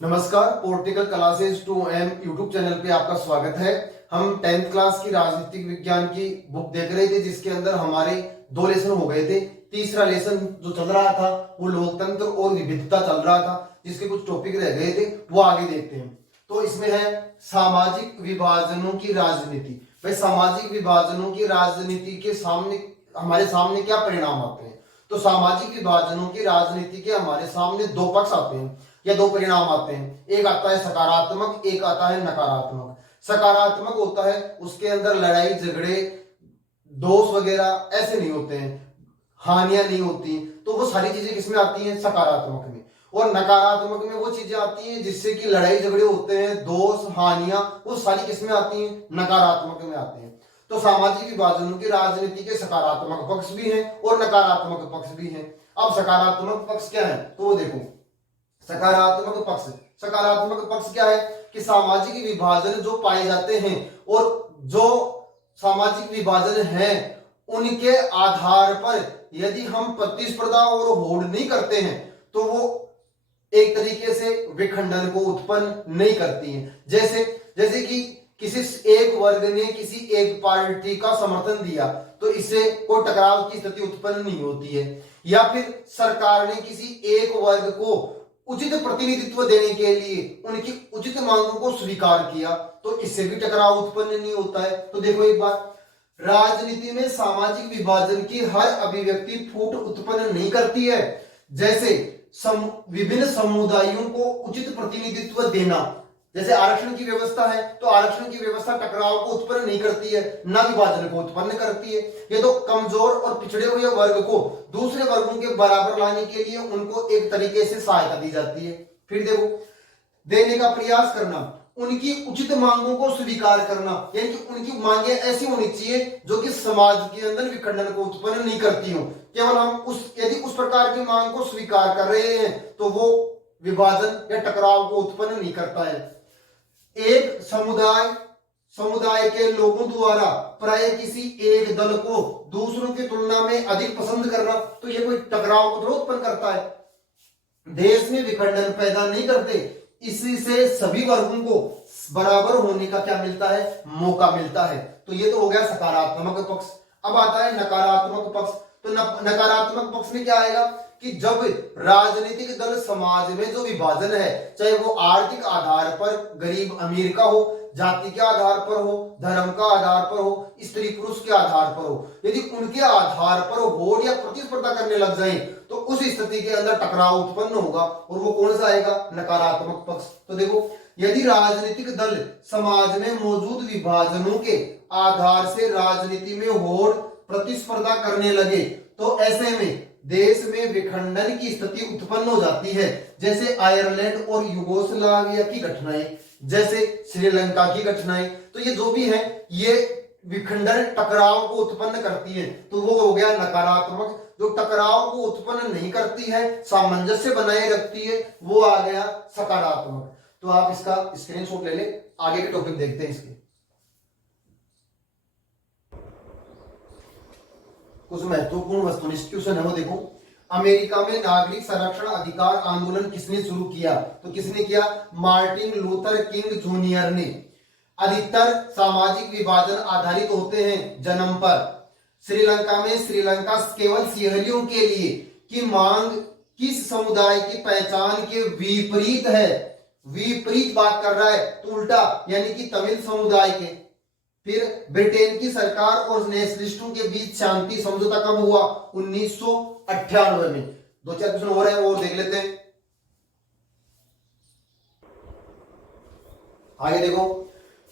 नमस्कार, political classes 2M YouTube channel पे आपका स्वागत है। हम 10th क्लास की राजनीतिक विज्ञान की बुक देख रहे थे, जिसके अंदर हमारे 2 लेसन हो गए थे। तीसरा लेसन जो चल रहा था वो लोकतंत्र और विविधता चल रहा था, जिसके कुछ टॉपिक रह गए थे, वो आगे देखते हैं। तो इसमें है सामाजिक विभाजनों की राजनीति। भाई, सामाजिक विभाजनों की राजनीति के सामने हमारे सामने क्या परिणाम आते हैं? तो सामाजिक विभाजनों की राजनीति के हमारे सामने 2 पक्ष आते हैं या 2 परिणाम आते हैं। एक आता है सकारात्मक, एक आता है नकारात्मक। सकारात्मक होता है, उसके अंदर लड़ाई झगड़े दोष वगैरह ऐसे नहीं होते हैं, हानियां नहीं होती, तो वो सारी चीजें किसमें आती हैं? सकारात्मक में। और नकारात्मक में वो चीजें आती हैं जिससे कि लड़ाई झगड़े होते हैं, दोष हानियां, वो सारी किसमें आती हैं? नकारात्मक में आते हैं। तो सामाजिक विभाजनों की राजनीति के सकारात्मक पक्ष भी हैं और नकारात्मक पक्ष भी हैं। अब सकारात्मक पक्ष क्या है, तो वो देखो। सकारात्मक पक्ष क्या है कि सामाजिक विभाजन जो पाए जाते हैं और जो सामाजिक विभाजन है उनके आधार पर यदि हम प्रतिस्पर्धा और होड़ नहीं करते हैं तो वो एक तरीके से विखंडन को उत्पन्न नहीं करती हैं। जैसे कि किसी एक वर्ग ने किसी एक पार्टी का समर्थन दिया तो इससे कोई टकराव की स्थिति उत्पन्न नहीं होती है, या फिर सरकार ने किसी एक वर्ग को उचित प्रतिनिधित्व देने के लिए उनकी उचित मांगों को स्वीकार किया तो इससे भी टकराव उत्पन्न नहीं होता है। तो देखो एक बात, राजनीति में सामाजिक विभाजन की हर अभिव्यक्ति फूट उत्पन्न नहीं करती है। जैसे विभिन्न समुदायों को उचित प्रतिनिधित्व देना, जैसे आरक्षण की व्यवस्था है तो आरक्षण की व्यवस्था टकराव को उत्पन्न नहीं करती है, न विभाजन को उत्पन्न करती है। ये तो कमजोर और पिछड़े हुए वर्ग को दूसरे वर्गों के बराबर लाने के लिए उनको एक तरीके से सहायता दी जाती है। फिर देखो, देने का प्रयास करना, उनकी उचित मांगों को स्वीकार करना, यानी कि उनकी मांगे ऐसी होनी चाहिए जो कि समाज के अंदर विखंडन को उत्पन्न नहीं करती हो। केवल हम यदि उस प्रकार की मांग को स्वीकार कर रहे हैं तो वो विभाजन या टकराव को उत्पन्न नहीं करता है। एक समुदाय के लोगों द्वारा प्राय किसी एक दल को दूसरों की तुलना में अधिक पसंद करना, तो ये कोई टकराव को उत्पन्न करता है, देश में विखंडन पैदा नहीं करते। इसी से सभी वर्गों को बराबर होने का क्या मिलता है? मौका मिलता है। तो ये तो हो गया सकारात्मक पक्ष। अब आता है नकारात्मक पक्ष। तो नकारात्मक पक्ष में क्या आएगा कि जब राजनीतिक दल समाज में जो विभाजन है, चाहे वो आर्थिक आधार पर गरीब अमीर का हो, जाति के आधार पर हो, धर्म का आधार पर हो, स्त्री पुरुष के आधार पर हो, यदि उनके आधार पर होड़ या प्रतिस्पर्धा करने लग जाए तो उस स्थिति के अंदर टकराव उत्पन्न होगा, और वो कौन सा आएगा? नकारात्मक पक्ष। तो देखो, यदि राजनीतिक दल समाज में मौजूद विभाजनों के आधार से राजनीति में होड़ प्रतिस्पर्धा करने लगे तो ऐसे में देश में विखंडन की स्थिति उत्पन्न हो जाती है। जैसे आयरलैंड और युगोस्लाविया की घटनाएं, जैसे श्रीलंका की घटनाएं, तो ये जो भी है ये विखंडन टकराव को उत्पन्न करती है। तो वो हो गया नकारात्मक। जो टकराव को उत्पन्न नहीं करती है, सामंजस्य बनाए रखती है, वो आ गया सकारात्मक। तो आप इसका स्क्रीनशॉट ले ले, आगे के टॉपिक देखते हैं। इसके कुछ महत्वपूर्ण वस्तुनिष्ठ क्वेश्चन है वो देखो। अमेरिका में नागरिक संरक्षण अधिकार आंदोलन किसने शुरू किया? तो किसने किया? मार्टिन लूथर किंग जूनियर ने। अधिकतर सामाजिक विभाजन आधारित होते हैं जन्म पर। श्रीलंका में श्रीलंका केवल सिंहलियों के लिए की मांग किस समुदाय की पहचान के विपरीत है? विपरीत बात कर रहा है, तो उल्टा, यानी कि तमिल समुदाय के। फिर ब्रिटेन की सरकार और नेशनलिस्टों के बीच शांति समझौता कब हुआ? 1998 में। 2-4 क्वेश्चन हो रहे हैं, वो देख लेते हैं। आगे देखो,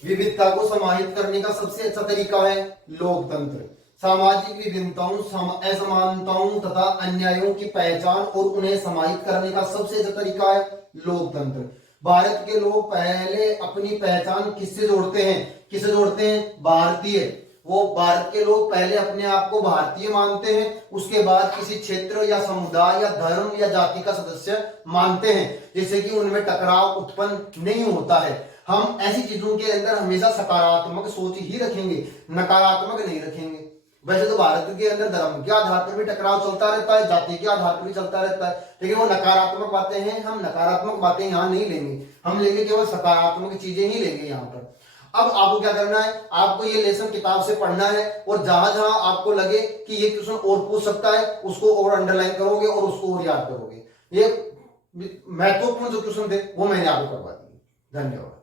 विविधता को समाहित करने का सबसे अच्छा तरीका है लोकतंत्र। सामाजिक विभिन्नताओं, असमानताओं तथा अन्यायों की पहचान और उन्हें समाहित करने का सबसे अच्छा तरीका है लोकतंत्र। भारत के लोग पहले अपनी पहचान किससे जोड़ते हैं? भारतीय। वो भारत के लोग पहले अपने आप को भारतीय मानते हैं, उसके बाद किसी क्षेत्र या समुदाय या धर्म या जाति का सदस्य मानते हैं, जिससे कि उनमें टकराव उत्पन्न नहीं होता है। हम ऐसी चीजों के अंदर हमेशा सकारात्मक सोच ही रखेंगे, नकारात्मक नहीं रखेंगे। वैसे तो भारत के अंदर धर्म के आधार पर भी टकराव चलता रहता है, जाति के आधार पर भी चलता रहता है, लेकिन वो नकारात्मक बातें हैं, हम नकारात्मक बातें यहाँ नहीं लेंगे, हम लेंगे केवल सकारात्मक चीजें ही लेंगे यहाँ पर। अब आपको क्या करना है, आपको ये लेसन किताब से पढ़ना है और जहां जहां आपको लगे कि ये क्वेश्चन और पूछ सकता है उसको और अंडरलाइन करोगे और उसको और याद करोगे। ये महत्वपूर्ण जो क्वेश्चन थे वो मैंने आपको करवा दिए। धन्यवाद।